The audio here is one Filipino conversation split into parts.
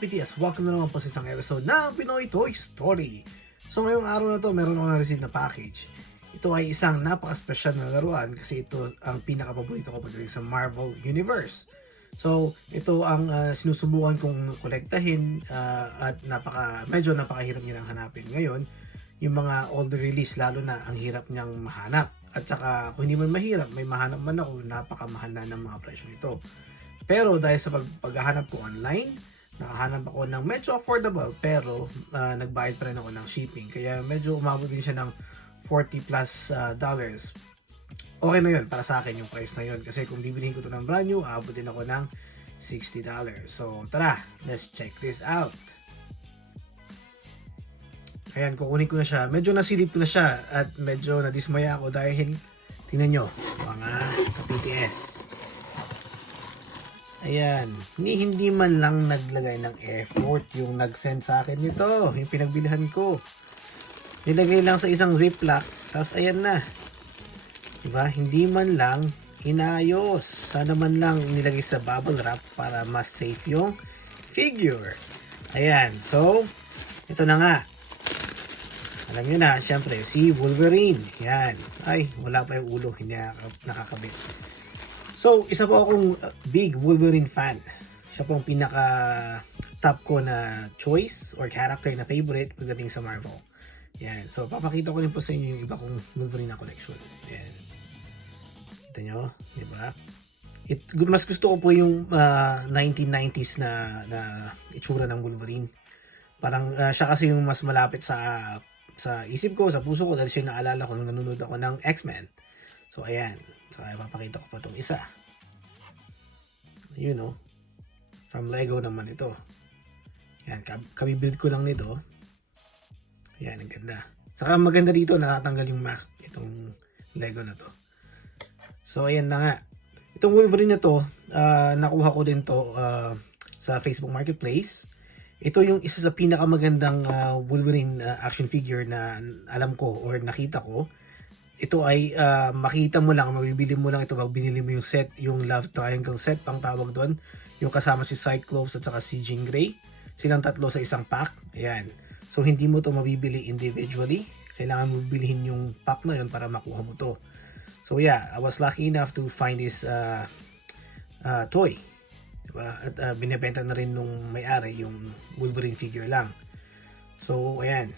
ka-PTS, welcome na naman po sa isang episode ng Pinoy Toy Story. So ngayong araw na to, meron ako na-receive na package. Ito ay isang napaka-special na laruan kasi ito ang pinaka-paborito ko pagdating sa Marvel Universe. So ito ang sinusubukan kong kolektahin at medyo napakahirap nilang hanapin ngayon. Yung mga older release, lalo na ang hirap niyang mahanap. At saka kung hindi man mahirap, may mahanap man ako, napakamahal na ng mga presyo nito. Pero dahil sa paghahanap ko online, nakahanap ako ng medyo affordable pero nagbayad pa rin ako ng shipping. Kaya medyo umabot din siya ng $40 plus dollars. Okay na yun para sa akin yung price na yun. Kasi kung bibilihin ko ito ng brand new, aabot din ako ng $60. So tara, let's check this out. Ayan, kukunin ko na siya. Medyo nasilip ko na siya at medyo nadismaya ako dahil tingnan nyo, mga ka-PTS. Ayan, hindi man lang naglagay ng effort yung nag-send sa akin nito, yung pinagbilihan ko. Nilagay lang sa isang ziplock, tapos ayan na. Diba? Hindi man lang inayos. Sana man lang nilagay sa bubble wrap para mas safe yung figure. Ayan, so, ito na nga. Alam nyo na, syempre, si Wolverine. Yan. Ay, wala pa yung ulo, hindi nakakabit. So, isa po akong big Wolverine fan. Siya po ang pinaka top ko na choice or character na favorite pagdating sa Marvel. Yan. So, papakita ko rin po sa inyo yung iba kong Wolverine na collection. Yan. Kita nyo? Diba? Mas gusto ko po yung 1990s na itsura ng Wolverine. Parang siya kasi yung mas malapit sa isip ko, sa puso ko dahil siya naalala ko nung nanonood ako ng X-Men. So, ayan. So, papakita ko pa itong isa. You know, from Lego naman ito. Yan, kabibuild ko lang nito. Yan, ang ganda. Saka maganda dito, nakatanggal yung mask itong Lego na to. So, ayan na nga. Itong Wolverine na to, nakuha ko din to sa Facebook Marketplace. Ito yung isa sa pinakamagandang Wolverine action figure na alam ko or nakita ko. Ito ay makita mo lang, mabibili mo lang ito pag binili mo yung set, yung Love Triangle set, pang tawag doon. Yung kasama si Cyclops at saka si Jean Grey. Silang tatlo sa isang pack. Ayan. So, hindi mo to mabibili individually. Kailangan mo bilhin yung pack na yun para makuha mo to. So, yeah. I was lucky enough to find this toy. Diba? At binibenta na rin nung may-ari yung Wolverine figure lang. So, ayan.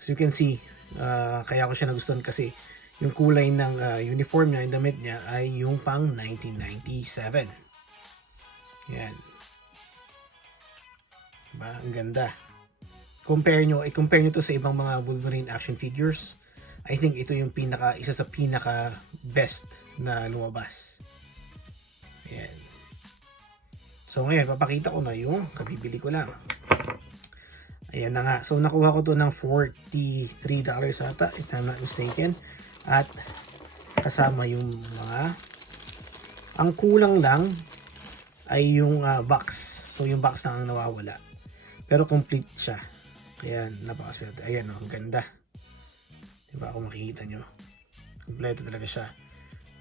As you can see, kaya ko siya nagustuhan kasi yung kulay ng uniform niya, yung damit niya ay yung pang 1997. Yan. Diba? Ang ganda. I-compare nyo to sa ibang mga Wolverine action figures. I think ito yung isa sa pinaka best na lumabas. Yan. So ngayon, papakita ko na yung kabibili ko lang. Ayan na nga. So nakuha ko to ng $43 ata, if I'm not mistaken. At kasama yung ang kulang lang ay yung box. So yung box na ang nawawala. Pero complete siya. Kaya napakaswerte. Ayan o, ang ganda. Diba kung makikita nyo. Kompleto talaga siya.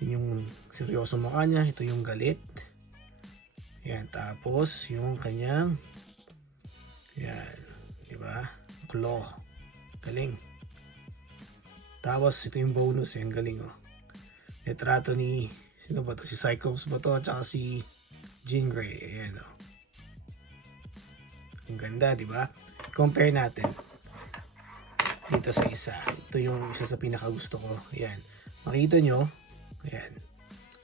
Yun yung seryoso mukha niya. Ito yung galit. Ayan. Tapos yung kanyang ayan. Diba? Claw. Galing. Tapos, ito yung bonus. Ang galing, oh. Retrato ni, sino ba to? Si Cyclops ba to? At saka si Jean Grey. Ayan, oh. Ang ganda, diba? Compare natin. Dito sa isa. Ito yung isa sa pinakagusto ko. Ayan. Makita nyo. Ayan.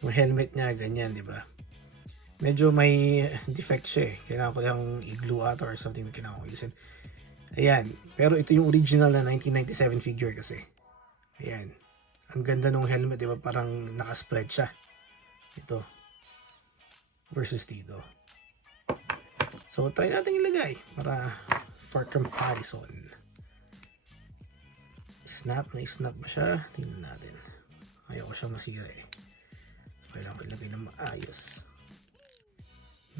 Yung helmet niya, ganyan, diba? Medyo may defect siya, eh. Kailangan ko lang i-glue out or something na kailangan ko usin. Ayan. Pero ito yung original na 1997 figure kasi. Ayan. Ang ganda ng helmet, diba? Parang nakaspread siya. Ito. Versus dito. So, try natin ilagay para for comparison. Snap. Na-snap ba siya? Tingnan natin. Ayaw ko siyang masira, eh. Kailangan ko ilagay na maayos.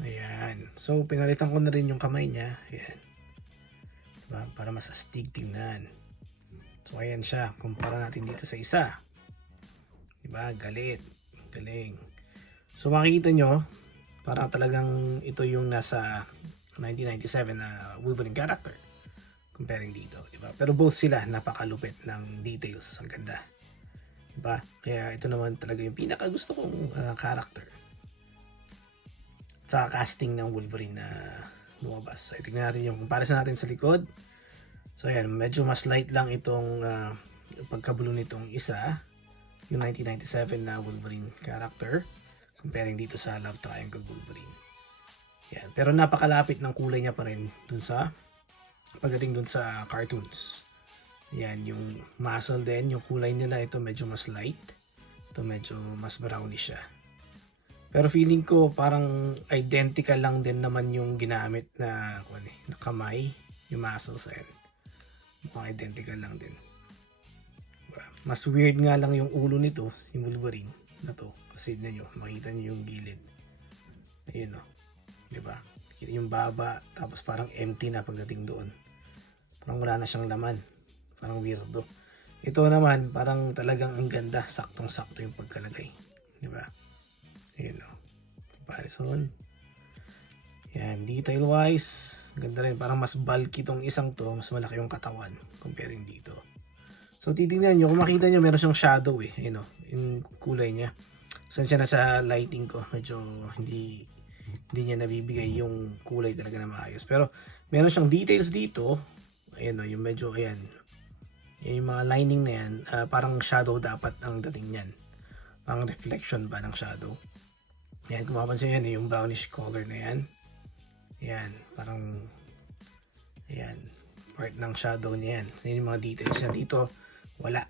Ayan. So, pinalitan ko na rin yung kamay niya. Ayan. Diba? Para mas astig tingnan. So, ayan siya. Kumpara natin dito sa isa. Diba? Galit. Galing. So, makikita nyo, parang talagang ito yung nasa 1997 na Wolverine character. Comparing dito, di ba? Pero both sila napakalupit ng details. Ang ganda. Di ba? Kaya ito naman talaga yung pinaka gusto kong character. Sa casting ng Wolverine na lumabas. So, tingnan natin yung comparison natin sa likod. So, ayan. Medyo mas light lang itong pagkabulo nitong isa. Yung 1997 na Wolverine character. Comparing dito sa Love Triangle Wolverine. Yan. Pero napakalapit ng kulay niya pa rin dun sa pagdating dun sa cartoons. Yan, yung muscle din, yung kulay nila ito medyo mas light. Ito medyo mas brownish siya. Pero feeling ko parang identical lang din naman yung ginamit na kamay, yung muscles ayan. Mukhang identical lang din. Mas weird nga lang yung ulo nito, yung Wolverine na to. Kasi nyo, makita nyo yung gilid. Ayun o. Diba? Yung baba, tapos parang empty na pagdating doon. Parang wala na siyang laman. Parang weirdo. Ito naman, parang talagang ang ganda. Saktong-sakto yung pagkalagay. Diba? Ayun o. Comparison. Yan, detail-wise, ganda rin. Parang mas bulky itong isang to. Mas malaki yung katawan comparing dito. So, titingnan nyo. Kung makita nyo, meron siyang shadow eh. Ayun o. Yung kulay niya. Saan siya nasa lighting ko. Medyo hindi niya nabibigay yung kulay talaga na maayos. Pero, meron siyang details dito. Ayan o, yung medyo, ayan. Yung mga lining na yan, parang shadow dapat ang dating yan. Parang reflection ba ng shadow. Ayan, kung mapansin yan, yung brownish color na yan. Ayan, parang, ayan, part ng shadow niya yan. So, yung mga details yan. Dito, wala.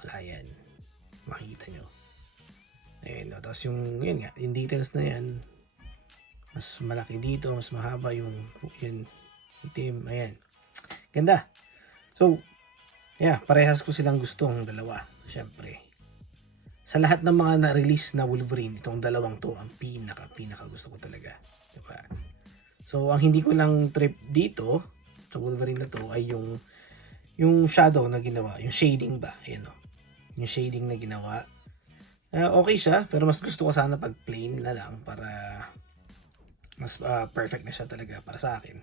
Wala yan. Makita nyo. Ayan o, tapos yung, yun nga, yung details na yan, mas malaki dito, mas mahaba yung, yun, itim, ayan. Ganda. So, yeah, parehas ko silang gusto ang dalawa. Siyempre. Sa lahat ng mga na-release na Wolverine, itong dalawang to, ang pinaka gusto ko talaga. Diba? So, ang hindi ko lang trip dito, sa Wolverine na to, ay yung shadow na ginawa. Yung shading ba? Ayan o. Yung shading na ginawa. Okay siya, pero mas gusto ko sana pag plain na lang para mas perfect na siya talaga para sa akin.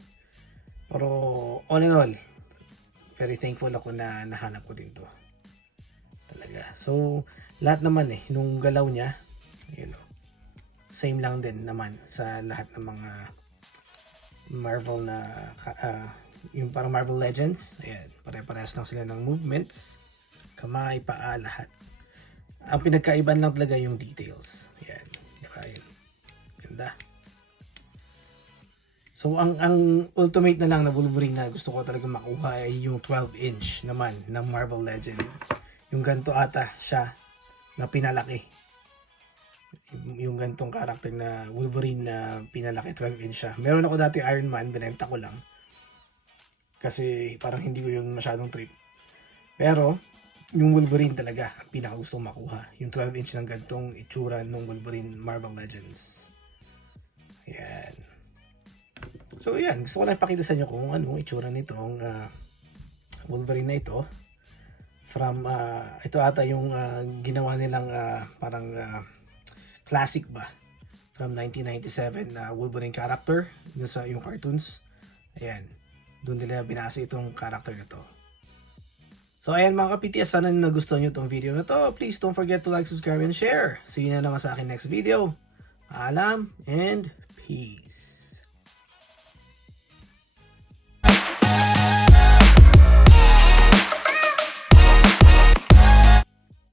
Pero all in all, very thankful ako na nahanap ko din to. Talaga. So, lahat naman nung galaw niya, same lang din naman sa lahat ng mga Marvel na, yung parang Marvel Legends. Ayan, pare-parehas lang sila ng movements. Kamay, paa, lahat. Ang pinagkaiban lang talaga yung details. Ayan. Ayan. Ganda. So, ang ultimate na lang na Wolverine na gusto ko talaga makuha ay yung 12-inch naman ng Marvel Legend. Yung ganito ata siya na pinalaki. Yung gantong character na Wolverine na pinalaki, 12-inch siya. Meron ako dati Iron Man, binenta ko lang. Kasi parang hindi ko yung masyadong trip. Pero, yung Wolverine talaga, ang pinakagustong makuha. Yung 12-inch ng gantong itsura ng Wolverine Marvel Legends. Ayan. So, yan. Gusto ko lang ipakita sa inyo kung anong itsura nitong Wolverine na ito. From, ito ata yung ginawa nilang parang classic ba? From 1997 na Wolverine character. Dun sa yung cartoons. Ayan. Doon nila binasa itong character na to. So, ayan mga ka-PTS. Sana nagustuhan nyo itong video na to. Please don't forget to like, subscribe, and share. See you na naman sa akin next video. Paalam and peace.